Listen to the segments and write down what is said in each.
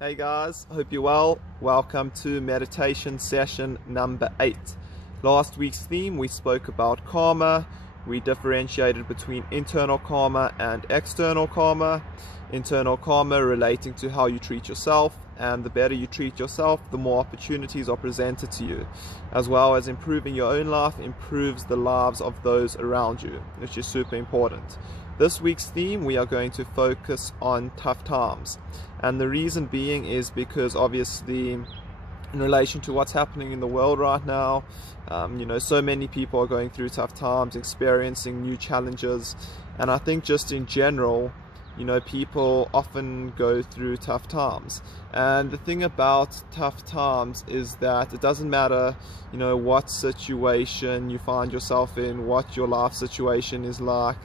Hey guys, hope you're well. Welcome to meditation session number 8. Last week's theme, we spoke about karma. We differentiated between internal karma and external karma. Internal karma relating to how you treat yourself, and the better you treat yourself, the more opportunities are presented to you. As well as improving your own life, improves the lives of those around you, which is super important. This week's theme, we are going to focus on tough times. And the reason being is because obviously in relation to what's happening in the world right now, so many people are going through tough times, experiencing new challenges. And I think just in general, people often go through tough times. And the thing about tough times is that it doesn't matter, what situation you find yourself in, what your life situation is like,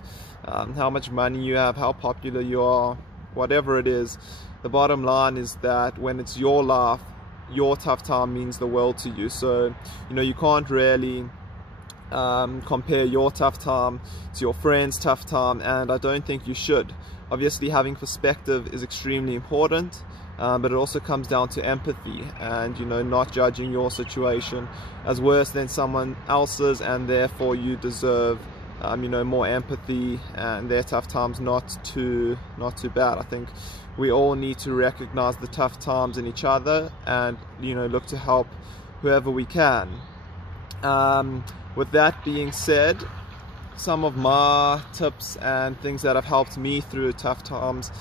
how much money you have, how popular you are, whatever it is. The bottom line is that when it's your life, your tough time means the world to you. So, you can't really compare your tough time to your friend's tough time, and I don't think you should. Obviously, having perspective is extremely important, but it also comes down to empathy and, not judging your situation as worse than someone else's, and therefore you deserve more empathy, and their tough times not too bad. I think we all need to recognize the tough times in each other and look to help whoever we can. With that being said, some of my tips and things that have helped me through tough times,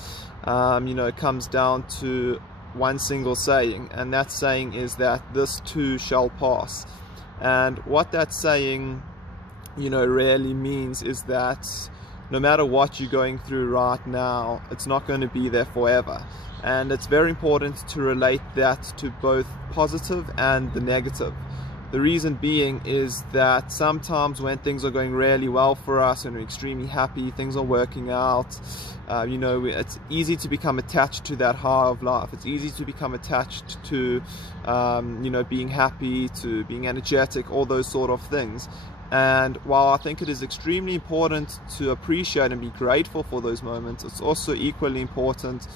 comes down to one single saying, and that saying is that this too shall pass. And what that saying really means is that no matter what you're going through right now, it's not going to be there forever. And it's very important to relate that to both positive and the negative. The reason being is that sometimes when things are going really well for us and we're extremely happy, things are working out, it's easy to become attached to that high of life. It's easy to become attached to being happy, to being energetic, all those sort of things. And while I think it is extremely important to appreciate and be grateful for those moments, it's also equally important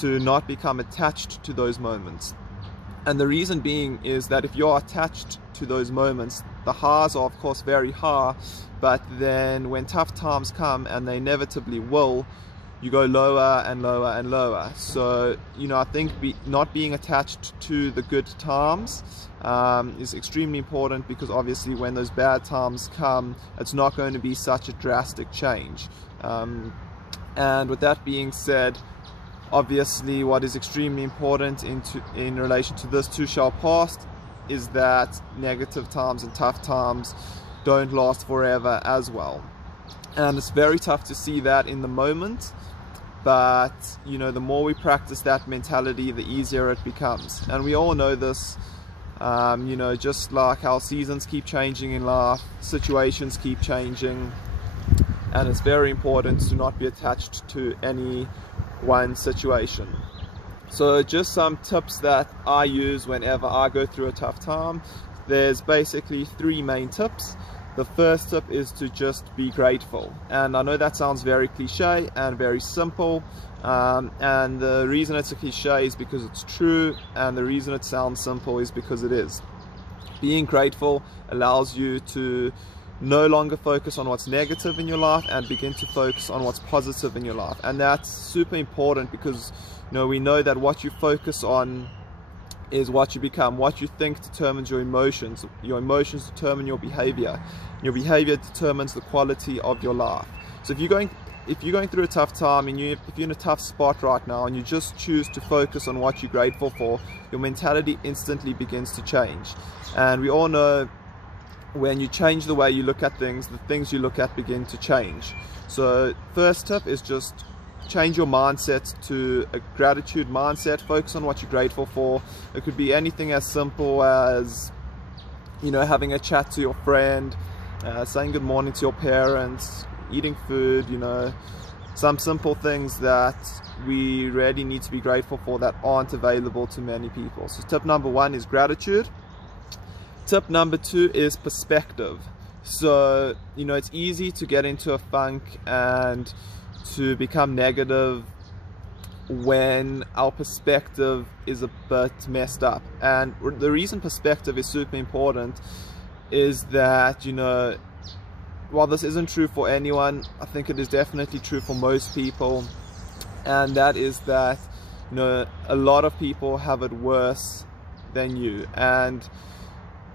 to not become attached to those moments. And the reason being is that if you're attached to those moments, the highs are of course very high, but then when tough times come, and they inevitably will, you go lower and lower and lower. So, I think not being attached to the good times is extremely important, because obviously when those bad times come, it's not going to be such a drastic change. And with that being said, obviously what is extremely important in relation to this too shall pass is that negative times and tough times don't last forever as well. And it's very tough to see that in the moment, but the more we practice that mentality, the easier it becomes. And we all know this, just like how seasons keep changing in life, situations keep changing, and it's very important to not be attached to any one situation. So just some tips that I use whenever I go through a tough time. There's basically 3 main tips. The first tip is to just be grateful. And I know that sounds very cliche and very simple, and the reason it's a cliche is because it's true, and the reason it sounds simple is because it is. Being grateful allows you to no longer focus on what's negative in your life and begin to focus on what's positive in your life. And that's super important, because we know that what you focus on is what you become. What you think determines your emotions. Your emotions determine your behavior. Your behavior determines the quality of your life. So if you're going through a tough time, and if you're in a tough spot right now, and you just choose to focus on what you're grateful for, your mentality instantly begins to change. And we all know when you change the way you look at things, the things you look at begin to change. So first tip is just change your mindset to a gratitude mindset. Focus on what you're grateful for. It could be anything as simple as having a chat to your friend, saying good morning to your parents, eating food, some simple things that we really need to be grateful for that aren't available to many people. So tip number 1 is gratitude. Tip number 2 is perspective. So it's easy to get into a funk and to become negative when our perspective is a bit messed up. And the reason perspective is super important is that, you know, while this isn't true for anyone, I think it is definitely true for most people, and that is that, you know, a lot of people have it worse than you. And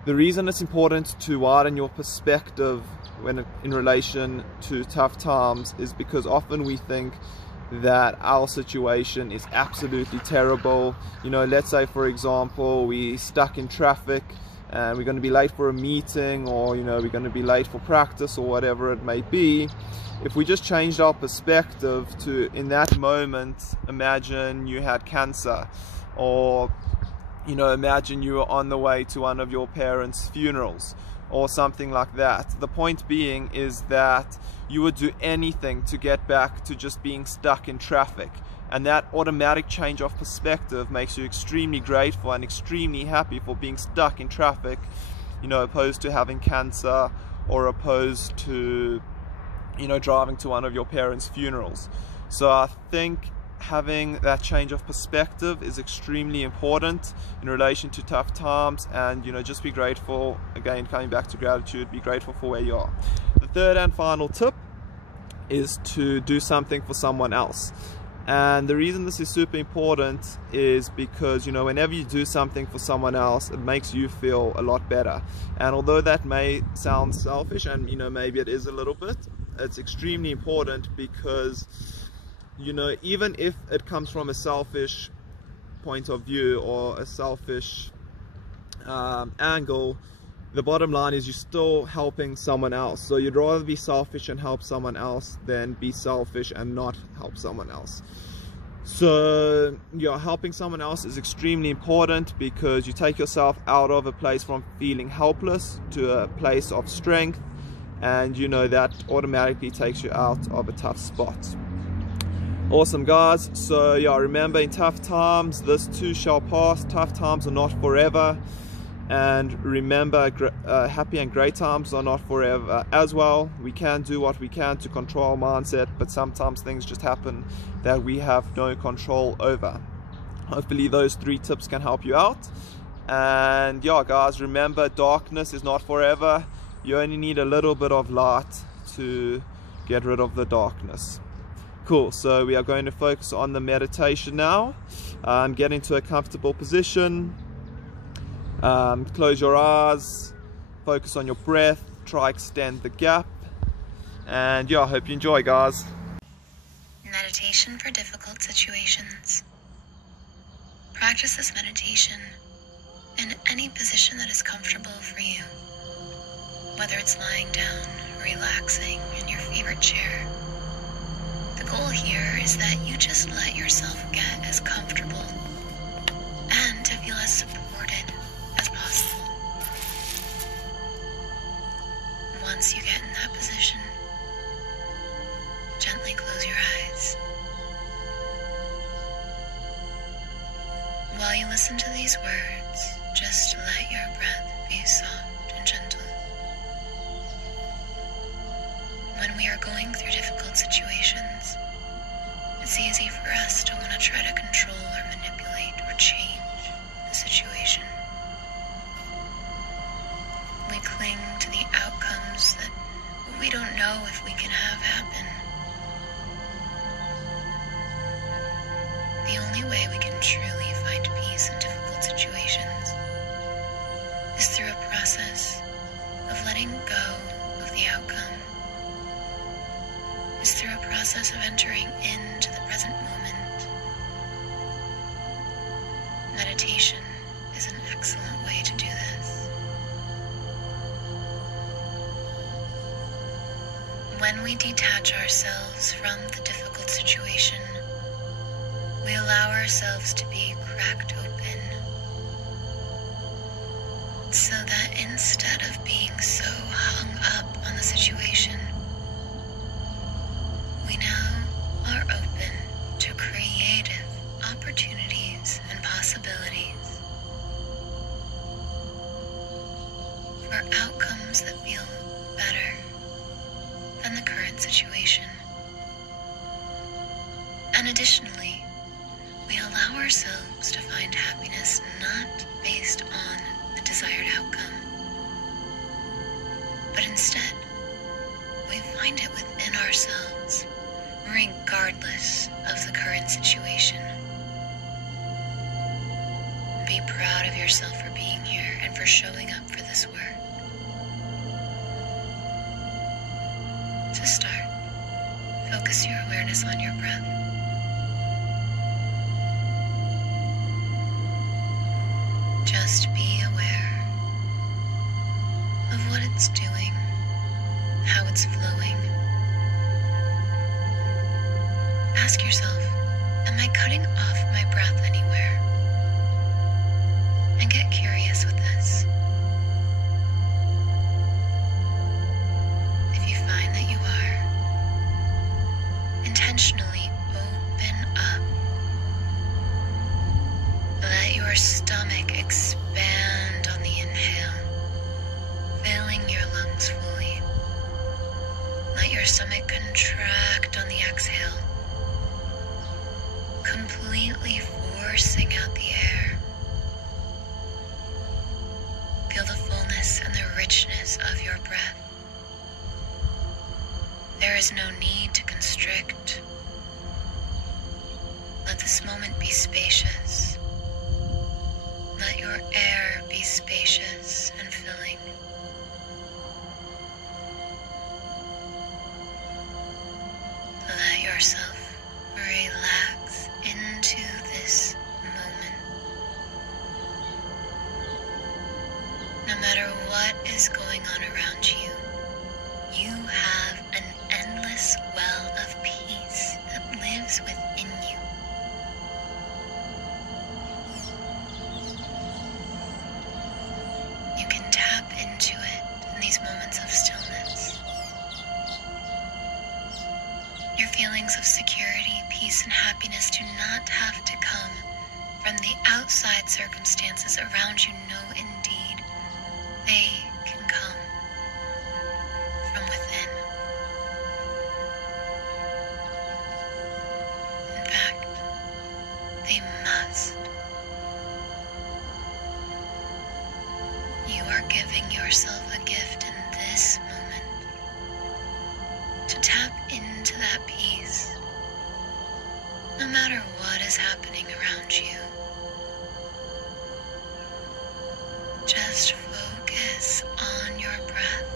the reason it's important to widen your perspective when in relation to tough times is because often we think that our situation is absolutely terrible. You know, let's say for example we're stuck in traffic and we're going to be late for a meeting, or you know, we're going to be late for practice or whatever it may be. If we just changed our perspective to, in that moment, imagine you had cancer, or you know, imagine you were on the way to one of your parents' funerals or something like that. The point being is that you would do anything to get back to just being stuck in traffic, and that automatic change of perspective makes you extremely grateful and extremely happy for being stuck in traffic, you know, opposed to having cancer, or opposed to, you know, driving to one of your parents' funerals. So I think having that change of perspective is extremely important in relation to tough times. And you know, just be grateful. Again, coming back to gratitude, be grateful for where you are. The third and final tip is to do something for someone else. And the reason this is super important is because, you know, whenever you do something for someone else, it makes you feel a lot better. And although that may sound selfish, and you know, maybe it is a little bit, it's extremely important because, you know, even if it comes from a selfish point of view or a selfish angle, the bottom line is you're still helping someone else. So you'd rather be selfish and help someone else than be selfish and not help someone else. So yeah, helping someone else is extremely important because you take yourself out of a place from feeling helpless to a place of strength, and you know, that automatically takes you out of a tough spot. Awesome guys, so yeah, remember, in tough times this too shall pass. Tough times are not forever, and remember, happy and great times are not forever as well. We can do what we can to control our mindset, but sometimes things just happen that we have no control over. Hopefully those 3 tips can help you out. And yeah guys, remember, darkness is not forever. You only need a little bit of light to get rid of the darkness. Cool, so we are going to focus on the meditation now. Get into a comfortable position. Close your eyes, focus on your breath, try extend the gap, and yeah, I hope you enjoy guys. Meditation for difficult situations. Practice this meditation in any position that is comfortable for you, whether it's lying down, relaxing in your favorite chair. The goal here is that you just let yourself get as comfortable and to feel as supported as possible. Once you get in that position, gently close your eyes. While you listen to these words, just let your breath be soft and gentle. When we are going through difficult situations, it's easy for us to want to try to control or manipulate or change the situation. We cling to the outcomes that we don't know if we can have happen. The only way we can truly find peace in difficult situations is through a process of letting go of the outcome. Is through a process of entering into the present moment. Meditation is an excellent way to do this. When we detach ourselves from the difficult situation, we allow ourselves to be cracked open, so that instead of being so hung up on the situation, we now are open to creative opportunities and possibilities for outcomes that feel better than the current situation. And additionally, ourselves to find happiness not based on the desired outcome, but instead, we find it within ourselves, regardless of the current situation. Be proud of yourself for being here and for showing up for this work. To start, focus your awareness on your breath. Just be aware of what it's doing, how it's flowing. Ask yourself, am I cutting off my breath anywhere? And get curious with this. If you find that you are, intentionally open up. Let your stomach expand on the inhale, filling your lungs fully. Let your stomach contract on the exhale, completely forcing out the air. Feel the fullness and the richness of your breath. There is no need to constrict. Let this moment be spacious. Let your air be spacious and filling. Let yourself relax into this moment. No matter what is going on around you, you have an endless well of peace that lives within you. You can tap into it in these moments of stillness. Your feelings of security, peace, and happiness do not have to come from the outside circumstances around you. No, indeed, they can come from within. In fact, they must. You are giving yourself a gift in this moment to tap into that peace, no matter what is happening around you. Just focus on your breath.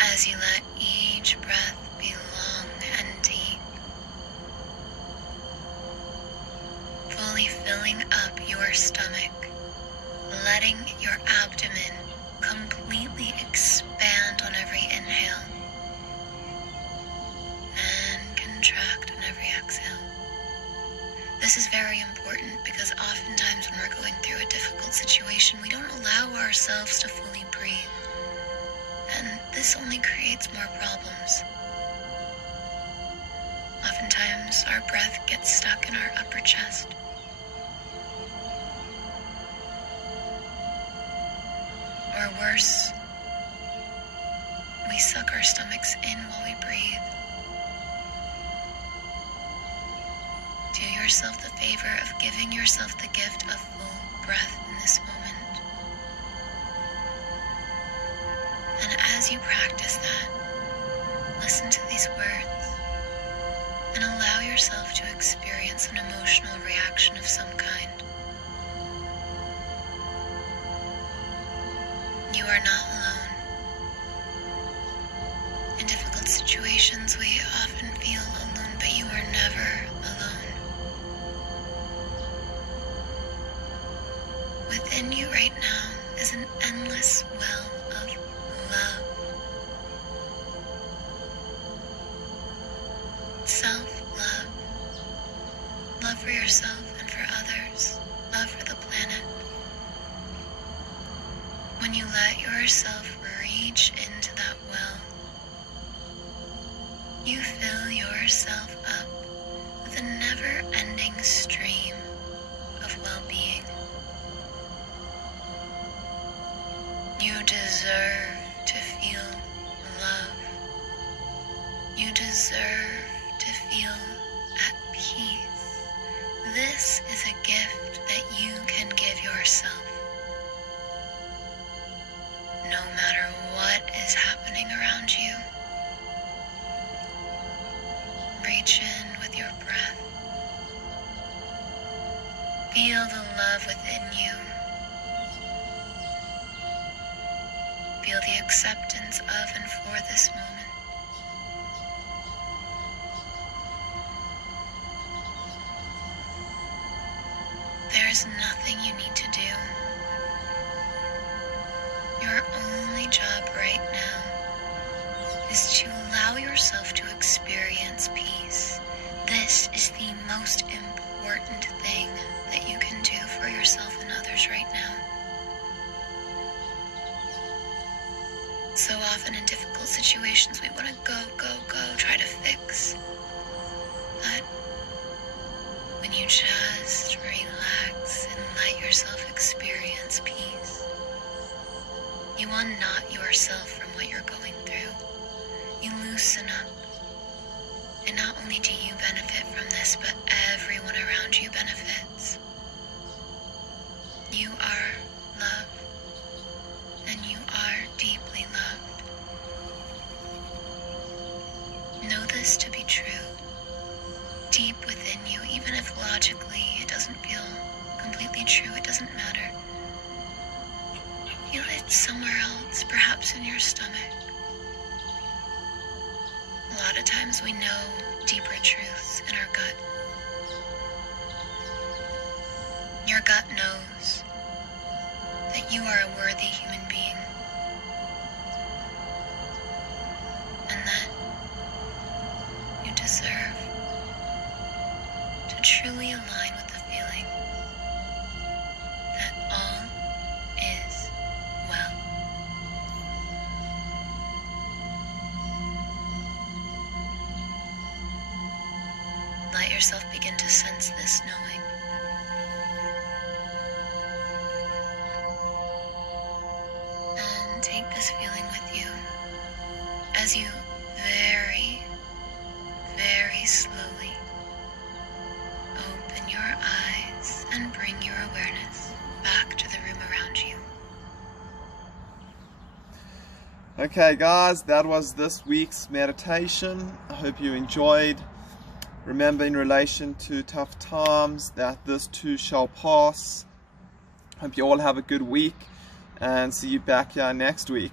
As you let each breath be long and deep, fully filling up your stomach, letting your abdomen completely expand on every inhale and contract on every exhale. This is very important because oftentimes when we're going through a difficult situation, we don't allow ourselves to fully breathe. And this only creates more problems. Oftentimes, our breath gets stuck in our upper chest. Or worse, we suck our stomachs in while we breathe. Do yourself the favor of giving yourself the gift of full breath in this moment. And as you practice that, listen to these words and allow yourself to experience an emotional reaction of some kind. You are not alone. In difficult situations, we often feel alone, but you are never alone. Within you right now is an endless well of love, self-love, love for yourself and for others, love for the planet. When you let yourself reach into that well, you fill yourself up with a never-ending stream of well-being. You deserve to feel love. You deserve to feel at peace. This is a gift that you can give yourself. No matter what is happening around you, reach in with your breath. Feel the love within you. Feel the acceptance of and for this moment. There is nothing you need to do. Your only job right now is to allow yourself to experience peace. This is the most important thing that you can do for yourself and others right now. So often in difficult situations, we want to go, try to fix. But when you just relax and let yourself experience peace, you unknot yourself from what you're going through. You loosen up. And not only do you benefit from this, but everyone around you benefits. You are love. And you are deeply loved. Know this to be true. Deep within you, even if logically it doesn't feel completely true, it doesn't matter. Feel it somewhere else, perhaps in your stomach. A lot of times we know deeper truths in our gut. Your gut knows that you are a worthy human being, and that you deserve to truly align with the feeling that all is well. Let yourself begin to sense this knowing. And take this feeling with you as you very, very slowly open your eyes and bring your awareness back to the room around you. Okay guys, that was this week's meditation. I hope you enjoyed. Remember, in relation to tough times, that this too shall pass. Hope you all have a good week, and see you back here next week.